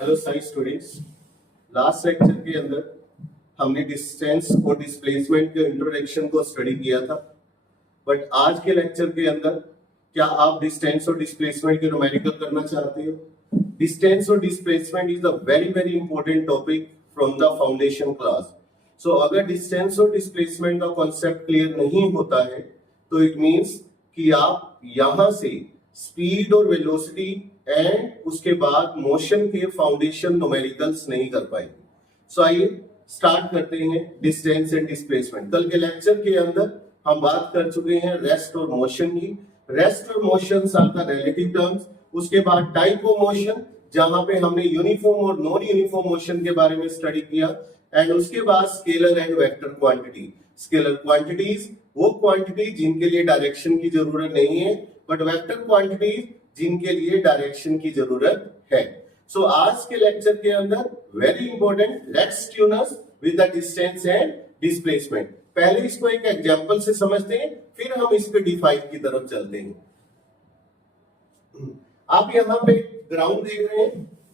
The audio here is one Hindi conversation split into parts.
Hello science students. Last lecture के अंदर हमने डिस्टेंस और डिस्प्लेसमेंट के इंट्रोडक्शन को स्टडी किया था, बट आज के लेक्चर के अंदर क्या आप डिस्टेंस और डिस्प्लेसमेंट के न्यूमेरिकल करना चाहते हो? डिस्टेंस और displacement is a very very important topic from the foundation class. So अगर डिस्टेंस और डिस्प्लेसमेंट का कॉन्सेप्ट क्लियर नहीं होता है तो इट मीन्स कि आप यहां से स्पीड और वेलोसिटी एंड उसके बाद मोशन के फाउंडेशन न्यूमेरिकल्स नहीं कर पाएंगे। सो आइए स्टार्ट करते हैं डिस्टेंस एंड डिस्प्लेसमेंट। कल के लेक्चर के अंदर हम बात कर चुके हैं रेस्ट और मोशन की। रेस्ट और motion are the relative terms. उसके बाद टाइप ऑफ मोशन, जहां पे हमने यूनिफॉर्म और नॉन यूनिफॉर्म मोशन के बारे में स्टडी किया। एंड उसके बाद scalar and vector quantity. Scalar quantities वो क्वांटिटी जिनके लिए डायरेक्शन की जरूरत नहीं है, बट वेक्टर क्वांटिटीज जिनके लिए डायरेक्शन की जरूरत है। सो आज के लेक्चर के अंदर very important, let's tune us with the distance and displacement. पहले इसको एक एग्जांपल से समझते हैं, फिर हम इसके डिफाइन की तरफ चलते हैं। आप यहां पे ग्राउंड देख रहे हैं।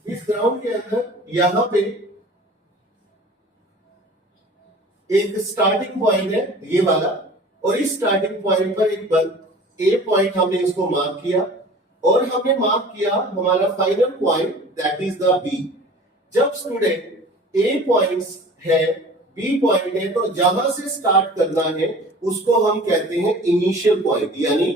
इस ग्राउंड के अंदर यहां पे एक स्टार्टिंग पॉइंट है ये वाला, और इस स्टार्टिंग पॉइंट पर एक बल ए पॉइंट हमने इसको मार्क किया, और हमने मार्क किया हमारा final point that is the B. जब स्टूडेंट ए पॉइंट्स है, बी पॉइंट है, तो जहां से स्टार्ट करना है उसको हम कहते हैं इनिशियल पॉइंट। यानी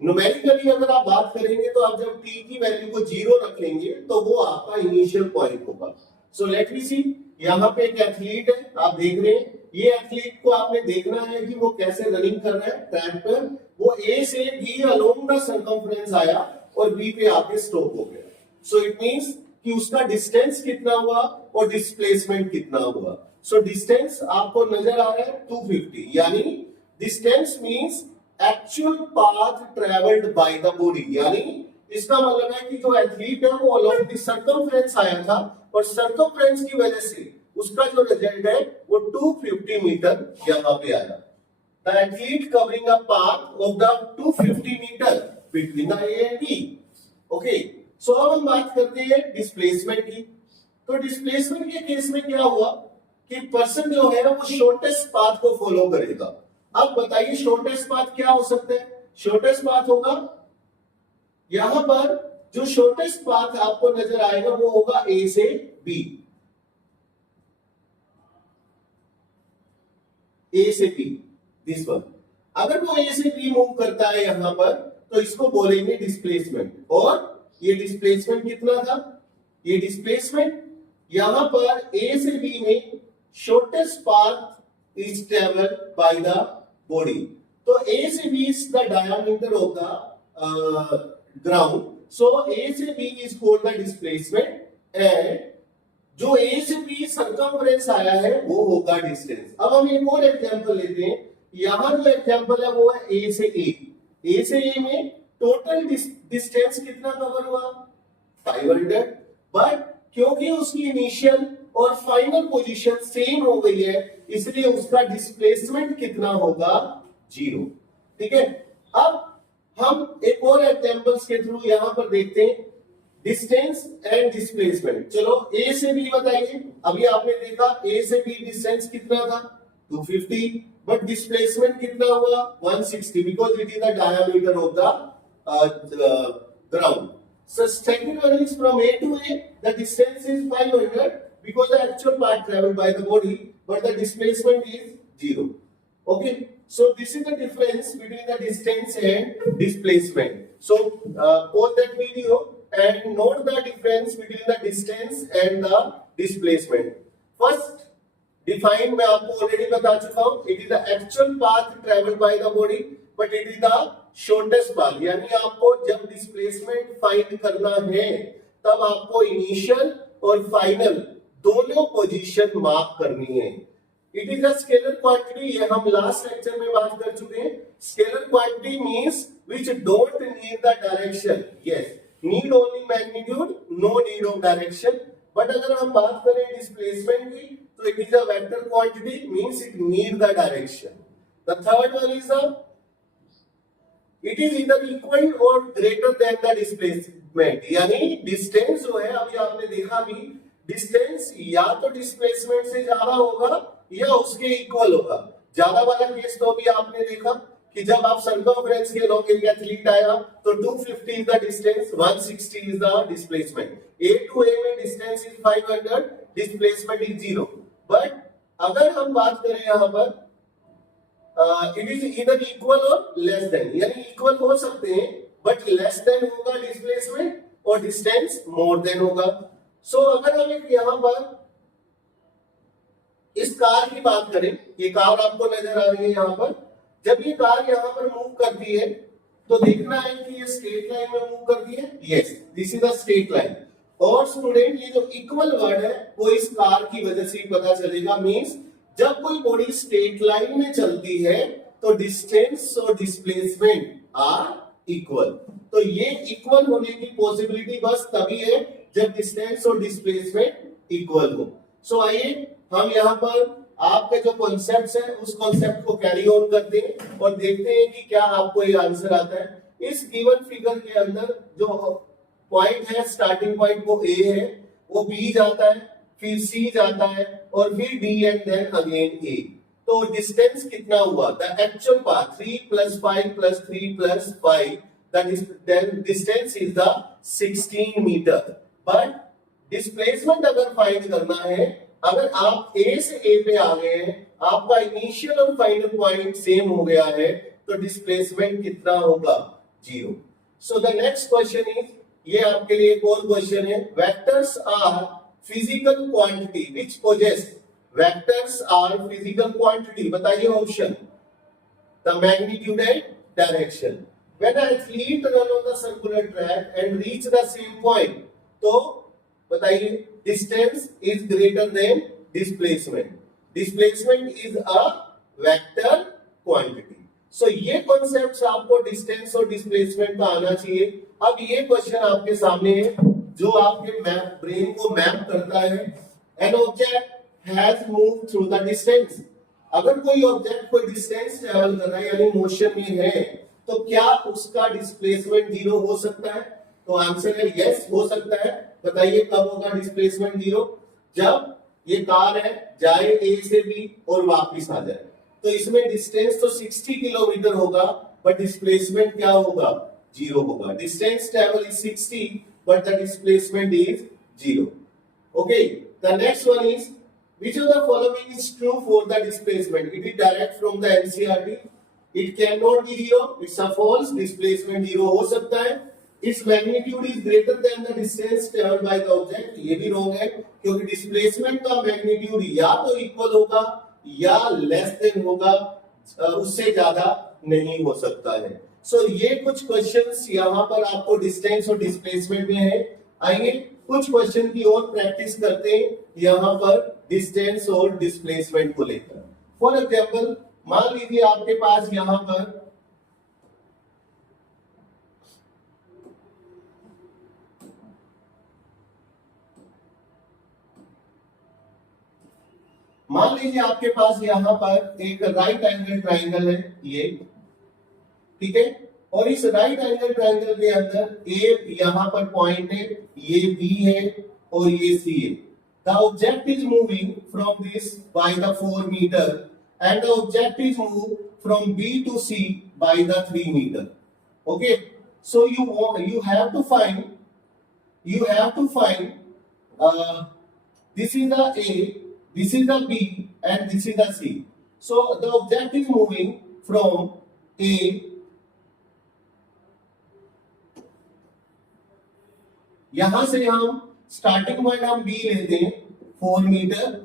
न्यूमेरिकली अगर आप बात करेंगे तो आप जब टी की वैल्यू को 0 रखेंगे तो वो आपका इनिशियल पॉइंट होगा। सो लेट मी सी, यहाँ पे एक एथलीट है, आप देख रहे हैं। ये एथलीट को आपने देखना है कि वो कैसे रनिंग कर रहा है ट्रैक पर। वो ए से बी अलोंग द सर्कमफ्रेंस आया और बी पे आके स्टॉप हो गया। सो इट मींस कि उसका डिस्टेंस कितना हुआ और डिस्प्लेसमेंट कितना हुआ। सो डिस्टेंस आपको नजर आ रहा है 250, यानी distance means actual path travelled by the body. यानी इसका मतलब है कि जो एथलीट है वो अलोंग द सर्कमफ्रेंस आया था, और सर्कमफ्रेंस की वजह से उसका जो रिजल्ट है वो 250 मीटर यहां पे आया। The athlete covering a path of the 250 meter between the A and B. Okay, so अब हम बात करते हैं डिस्प्लेसमेंट की। तो डिस्प्लेसमेंट के केस में क्या हुआ कि पर्सन जो है वो शॉर्टेस्ट पाथ को फॉलो करेगा। अब बताइए शॉर्टेस्ट पाथ क्या हो सकता है? शॉर्टेस्ट पाथ होगा यहां पर, जो शॉर्टेस्ट पाथ आपको नजर आएगा वो होगा ए से बी। ए से बी, दिस वन। अगर वो ए से बी मूव करता है यहां पर तो इसको बोलेंगे डिस्प्लेसमेंट। और ये डिस्प्लेसमेंट कितना था? ये डिस्प्लेसमेंट यहां पर ए से बी में shortest path is travelled by the body. तो ए से B is the diameter of the ground, so A से B is called the displacement, and जो ए से बी सर्कमफ्रेंस आया है वो होगा डिस्टेंस। अब हम एक और एग्जांपल लेते हैं। यहां जो एग्जांपल है वो है ए से ए। ए से ए में टोटल डिस्टेंस कितना कवर हुआ? 500, बट क्योंकि उसकी इनिशियल और फाइनल पोजीशन सेम हो गई है इसलिए उसका डिस्प्लेसमेंट कितना होगा? 0। ठीक है, अब हम एक और एग्जांपल्स के थ्रू यहां पर देखते हैं डिस्टेंस एंड डिस्प्लेसमेंट। चलो ए से बी बताइए। अभी आपने देखा ए से बी डिस्टेंस कितना था? 250, बट डिस्प्लेसमेंट कितना हुआ? 160, because it is the diameter of the ground. So second one is from A to A, the distance is 500 because the actual path traveled by the body, but the displacement is 0. Okay, so this is the difference between the distance and displacement. So pause that video and note the difference between the distance and the displacement. First define मैं आपको already बता चुका हूँ, it is the actual path traveled by the body, but it is the shortest path। यानी आपको जब डिस्प्लेसमेंट फाइंड करना है तब आपको इनिशियल और फाइनल दोनों पोजीशन मार्क करनी है। It is a scalar quantity, ये हम लास्ट लेक्चर में बात कर चुके हैं। Scalar quantity means which don't need the direction. Yes, need only magnitude, no need of direction. But अगर हम बात करें डिस्प्लेसमेंट की तो it is a vector quantity, means it need the direction. The third one is the it is इधर इक्वल और ग्रेटर देन द डिस्प्लेसमेंट, यानी डिस्टेंस जो है अभी आपने देखा भी, डिस्टेंस या तो डिस्प्लेसमेंट से ज्यादा होगा या उसके इक्वल होगा। ज्यादा वाला केस तो अभी आपने देखा कि जब आप सर्कमफ्रेंस के लॉन्ग एरिया एथलीट आया तो 250 is the distance, 160 is the displacement. A to A में distance is 500, displacement is 0। But अगर हम बात करें यहां पर इट इज इधर इक्वल और लेस देन, यानी इक्वल हो सकते हैं बट लेस देन होगा डिस्प्लेसमेंट और डिस्टेंस मोर देन होगा। सो अगर हम एक यहां पर इस कार की बात करें, ये कार आपको नजर आ रही है यहां पर, जब ये कार यहां पर मूव करती है तो देखना है कि ये स्ट्रेट लाइन में मूव करती है, yes this is the straight line. और स्टूडेंट ये जो इक्वल वर्ड है वो इस कार की वजह से ही पता चलेगा, मींस जब कोई बॉडी स्ट्रेट लाइन में चलती है तो डिस्टेंस और डिस्प्लेसमेंट आर इक्वल। तो ये इक्वल होने की पॉसिबिलिटी बस तभी है जब डिस्टेंस और डिस्प्लेसमेंट इक्वल हो। सो आइए हम यहाँ पर आपके जो कॉन्सेप्ट्स हैं उस कॉन्सेप्ट को कैरी ऑन करते हैं और देखते हैं कि क्या आपको ये आंसर आता है। इस गिवन फिगर के अंदर जो पॉइंट है, स्टार्टिंग पॉइंट वो ए है, वो बी जाता है, फिर सी जाता है और फिर डी एंड देन अगेन ए। तो डिस्टेंस कितना हुआ? The actual path 3 + 5 + 3 + 5, then distance is the 16 meter. But displacement अगर फाइंड करना है, अगर आप ए से ए पे आ गए हैं, आपका इनिशियल और फाइनल पॉइंट सेम हो गया है, तो डिस्प्लेसमेंट कितना होगा? 0। So the next question is, ये आपके लिए एक और क्वेश्चन है, vectors are physical quantity which possess, vectors are physical quantity, बताइए option, the magnitude and direction. When an athlete run on the circular track and reach the same point, तो बताइए distance is greater than displacement, displacement is a vector quantity. So ये कॉन्सेप्ट्स आपको डिस्टेंस और डिस्प्लेसमेंट का आना चाहिए। अब ये क्वेश्चन आपके सामने है जो आपके मैप ब्रेन को मैप करता है। An object has moved through the distance, अगर कोई ऑब्जेक्ट कोई डिस्टेंस ट्रैवल कर रहा है यानी मोशन में है, तो क्या उसका डिस्प्लेसमेंट 0 हो सकता है? तो आंसर है यस हो सकता है। बताइए कब होगा डिस्प्लेसमेंट 0? जब ये कार है जाए ए से बी और वापस आ जाए, तो इसमें डिस्टेंस तो 60 किलोमीटर होगा बट डिस्प्लेसमेंट क्या होगा? 0 होगा। Distance travel is 60 but the displacement is 0। Okay, the next one is which of the following is true for the displacement? It is direct from the NCERT. It cannot be 0. It's a false. Displacement 0 हो सकता है। Its magnitude is greater than the distance traveled by the object. ये भी wrong है क्योंकि displacement का magnitude या तो equal होगा या less than होगा, उससे ज्यादा नहीं हो सकता है। So ये कुछ questions यहाँ पर आपको distance और displacement में है। आइए कुछ क्वेश्चन की और प्रैक्टिस करते हैं यहाँ पर डिस्टेंस और डिस्प्लेसमेंट को लेकर। फॉर एग्जाम्पल मान लीजिए आपके पास यहाँ पर यहाँ पर एक राइट एंगल ट्राइंगल है ये, ठीक है, और इस राइट एंगल ट्राइंगल के अंदर ए यहाँ पर पॉइंट है, ये बी है और ये सी है। The object is moving from this by the 4 meter and the object is move from B to C by the 3 meter. Okay, so you have to find this is the A, this is the B and this is the C. So the object is moving from A, यहां से हम स्टार्टिंग पॉइंट हम बी लेते हैं 4 मीटर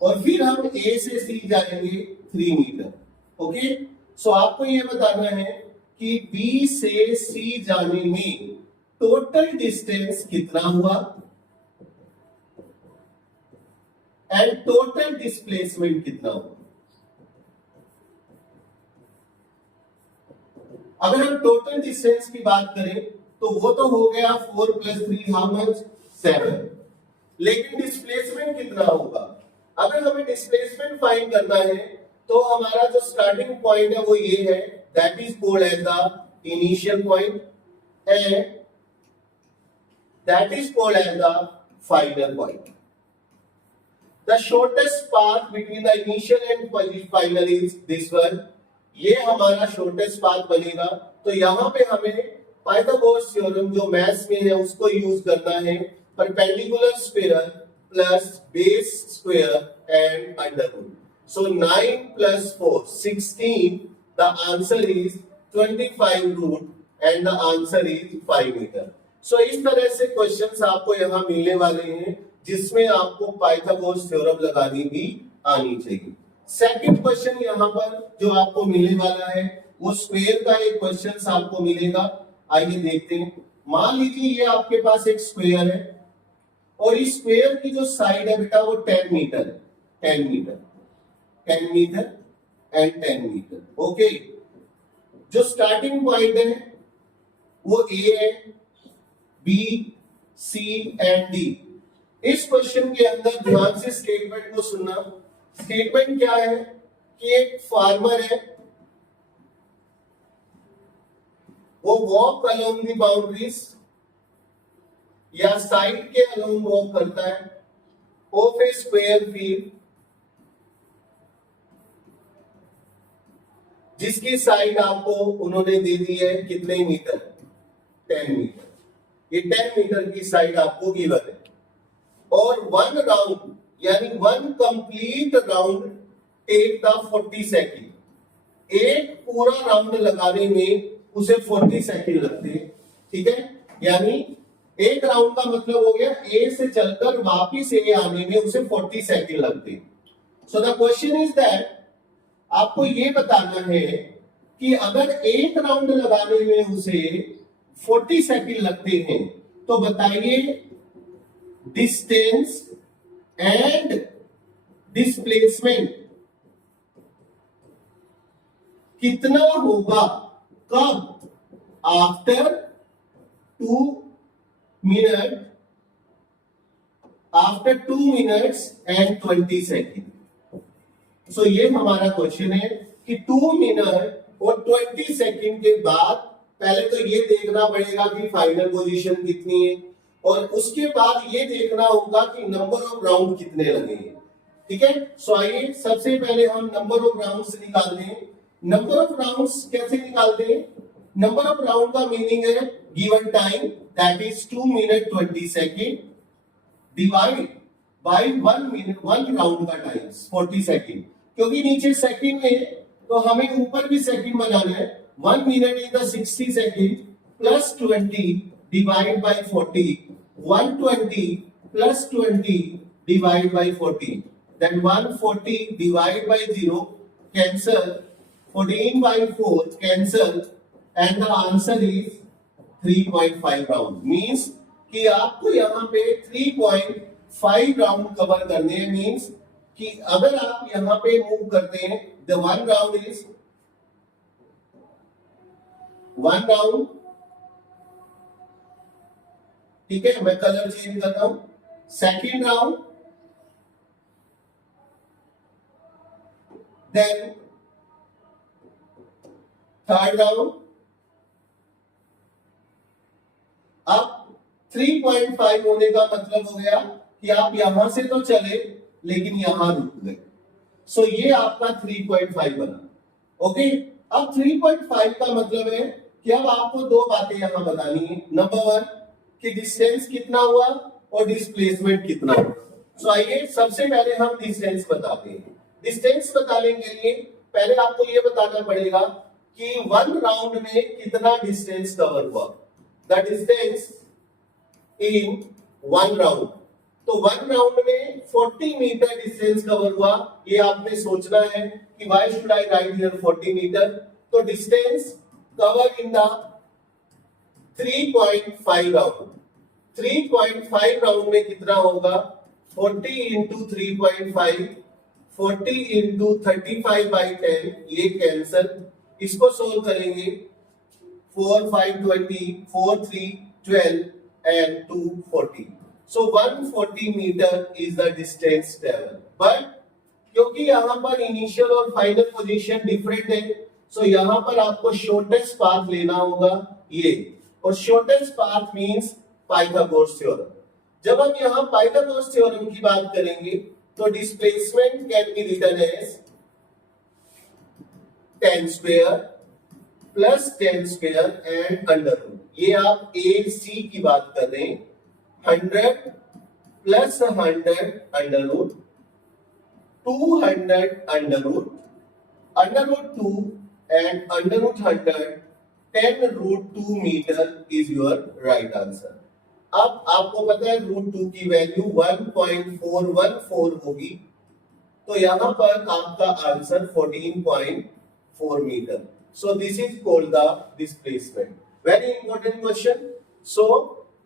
और फिर हम ए से सी जाएंगे 3 मीटर। ओके, सो आपको ये बताना है कि बी से सी जाने में टोटल डिस्टेंस कितना हुआ एंड टोटल डिस्प्लेसमेंट कितना हुआ। अगर हम टोटल डिस्टेंस की बात करें तो वो तो हो गया 4 + 3 हाउ मच 7, लेकिन डिस्प्लेसमेंट कितना होगा? अगर हमें डिस्प्लेसमेंट फाइंड करना है तो हमारा जो स्टार्टिंग पॉइंट है वो ये है, that is called as the initial point and that is called as the final point. The shortest path between the initial and final is this one. ये हमारा shortest path बनेगा. तो यहाँ पे हमें पाइथागोरस थ्योरम जो मैथ्स में है उसको यूज करना है. Perpendicular square plus base square and under root. So 9 plus 4 16. The answer is 25 root and the answer is 5 meter. So इस तरह से क्वेश्चंस आपको यहाँ मिलने वाले हैं जिसमें आपको पाइथागोरस थ्योरम लगानी भी आनी चाहिए. सेकंड क्वेश्चन यहाँ पर जो आपको मिलने वाला है वो स्क्वायर का एक क्वेश्चन आपको मिलेगा. आइए देखते हैं. मान लीजिए ये आपके पास एक स्क्वायर है और इस स्क्वायर की जो साइड है बेटा वो 10 मीटर है. 10 मीटर एंड 10 मीटर. ओके. जो स्टार्टिंग पॉइंट है वो ए है, बी, सी एंड डी. इस क्वेश्चन के अंदर ध्यान से स्टेटमेंट को सुनना. स्टेटमेंट क्या है कि एक फार्मर है, वो वॉक अलोंग द बाउंड्रीज या साइड के अलोंग वॉक करता है ऑफ ए स्क्वायर फील्ड जिसकी साइड आपको उन्होंने दे दी है कितने मीटर? 10 मीटर. ये 10 मीटर की साइड आपको गिवन है और वन राउंड यानी one complete round take the 40 second. एक पूरा राउंड लगाने में उसे 40 सेकेंड लगते हैं. ठीक है. यानी एक राउंड का मतलब हो गया ए से चलकर वापिस ए आने में उसे 40 सेकेंड लगते हैं. So the question is that आपको ये बताना है कि अगर एक राउंड लगाने में उसे 40 सेकेंड लगते हैं तो बताइए डिस्टेंस एंड डिस्प्लेसमेंट कितना होगा कब? After 2 minute after 2 minutes and 20 second. So ये हमारा क्वेश्चन है कि 2 मिनट और 20 सेकेंड के बाद पहले तो ये देखना पड़ेगा कि फाइनल पोजीशन कितनी है और उसके बाद ये देखना होगा कि नंबर ऑफ राउंड कितने लगे हैं. ठीक है. सो आइए सबसे पहले हम नंबर ऑफ राउंड्स निकालते हैं. नंबर ऑफ राउंड्स कैसे निकालते हैं? नंबर ऑफ राउंड का मीनिंग है given time that is 2 minute 20 second divide by 1 minute 1 round का टाइम 40 सेकेंड. क्योंकि नीचे सेकंड में तो हमें ऊपर भी सेकंड बनाना है. 1 minute is the 60 second plus 20 divide by 40. 120 plus 20 divide by 40. Then 140 divide by 0 cancel. 14 by 4 cancel and the answer is 3.5 round. Means कि आपको यहाँ पे 3.5 राउंड कवर करने हैं. मीन्स कि अगर आप यहाँ पे मूव करते हैं the one round is 1 round. ठीक है. मैं कलर चेंज कर रहा हूं. Second round, then third round. अब 3.5 होने का मतलब हो गया कि आप यहां से तो चले लेकिन यहां रुक गए. सो ये आपका 3.5 बना. ओके. अब 3.5 का मतलब है कि अब आपको दो बातें यहां बतानी है. नंबर 1 कि डिस्टेंस कितना हुआ और डिस्प्लेसमेंट कितना हुआ. सो आइए सबसे पहले हम डिस्टेंस बताते हैं. डिस्टेंस बताने के लिए पहले आपको ये बताना पड़ेगा कि 1 राउंड में कितना डिस्टेंस कवर हुआ. The distance in 1 round. तो 1 राउंड में 40 मीटर डिस्टेंस कवर हुआ. ये आपने सोचना है कि why should I write here 40 meter. तो distance cover in the 3.5 round. 3.5 round में कितना होगा? 40 इंटू 3.5, 40 इंटू 35 बाई 10. ये कैंसल. इसको सोल्व करेंगे. 4 5 20, 4 3 12 and 2 40. So 140 meter is the distance traveled. But क्योंकि यहाँ पर इनिशियल और फाइनल पोजीशन डिफरेंट है, सो यहां पर आपको शॉर्टेस्ट पाथ लेना होगा ये, और shortest path means Pythagoras theorem. जब हम यहां पाइथागोरस थ्योरम की बात करेंगे तो displacement can be written as tan square plus tan square and under root. ये आप ए सी की बात कर रहे हैं, 100 plus 100 under root 200 under root 2 and under root 100 10 root 2 metre is your right answer. अब आपको पता है रूट 2 की वैल्यू 1.414 होगी, तो यहां पर आपका answer 14.4 metre. So this is called the displacement. Very important question. So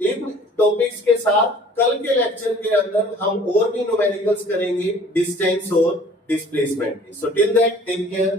इन टॉपिक्स के साथ कल के लेक्चर के अंदर हम और भी न्यूमेरिकल्स करेंगे डिस्टेंस और डिस्प्लेसमेंट की। So till that take care.